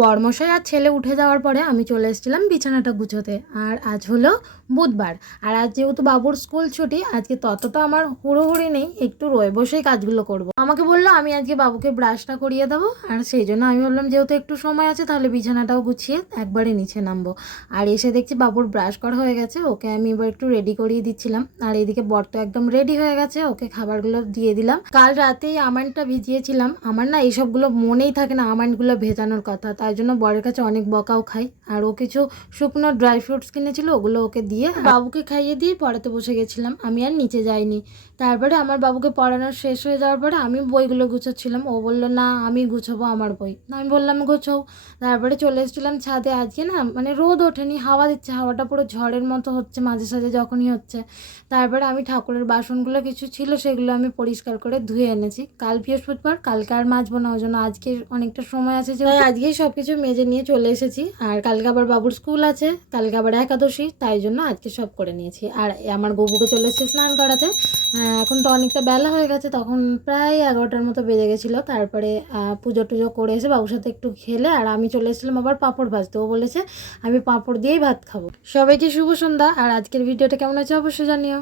বরমশাই আর ছেলে উঠে যাওয়ার পরে আমি চলে এসেছিলাম বিছানাটা গুছোতে। আর আজ হলো বুধবার, আর আজ যেহেতু বাবুর স্কুল ছুটি, আজকে ততটা আমার হুড়োহুড়ি নেই, একটু রয়ে বসেই কাজগুলো করব। আমাকে বললো আমি আজকে বাবুকে ব্রাশটা করিয়ে দেবো, আর সেই জন্য আমি ভাবলাম যেহেতু একটু সময় আছে তাহলে বিছানাটাও গুছিয়ে একবারে নিচে নামবো। আর এসে দেখছি বাবুর ব্রাশ করা হয়ে গেছে, ওকে আমি এবার একটু রেডি করিয়ে দিচ্ছিলাম। আর এইদিকে বর তো একদম রেডি হয়ে গেছে, ওকে খাবারগুলো দিয়ে দিলাম। কাল রাতেই আমান্ডটা ভিজিয়েছিলাম, আমার না এইসবগুলো মনেই থাকে না আমান্ডগুলো ভেজানোর কথা, তাই জন্য বরের কাছে অনেক বকাও খাই। আর ও কিছু শুকনো ড্রাই ফ্রুটস কিনেছিল, ওগুলো ওকে দিয়ে বাবুকে খাইয়ে দিয়ে পড়াতে বসে গেছিলাম। আমি আর নিচে যাইনি। তারপরে আমার বাবুকে পড়ানো শেষ হয়ে যাওয়ার পরে আমি বইগুলো গুছোচ্ছিলাম, ও বললো না আমি গুছাবো আমার বই। না, আমি বললাম গোছাও। তারপরে চলে এসেছিলাম ছাদে। আজকে না মানে রোদ ওঠেনি, হাওয়া দিচ্ছে, হাওয়াটা পুরো ঝড়ের মতো হচ্ছে মাঝে সাঝে যখনই হচ্ছে। তারপরে আমি ঠাকুরের বাসনগুলো কিছু ছিল সেগুলো আমি পরিষ্কার করে ধুয়ে এনেছি। কাল বৃহস্পতিবার, কালকে আর মাজবো না, ওই জন্য আজকে অনেকটা সময় আছে যে আজকেই সব কিছু মেজে নিয়ে চলে এসেছি। আর কালকে আবার বাবুর স্কুল আছে, কালকে আবার একাদশী, তাই জন্য আজকে সব করে নিয়েছি। আর আমার গবুকে চলে এসেছে স্নান করাতে। এখন তো অনেকটা বেলা হয়ে গেছে, তখন প্রায় 11টার মতো বেজে গেছিলো। তারপরে পুজো টুজো করে এসে বাবুর সাথে একটু খেলে আর আমি চলে এসেছিলাম আবার পাঁপড় ভাজতে। ও বলেছে আমি পাঁপড় দিয়েই ভাত খাবো। সবাইকে শুভ সন্ধ্যা। আর আজকের ভিডিওটা কেমন হয়েছে অবশ্যই জানিও।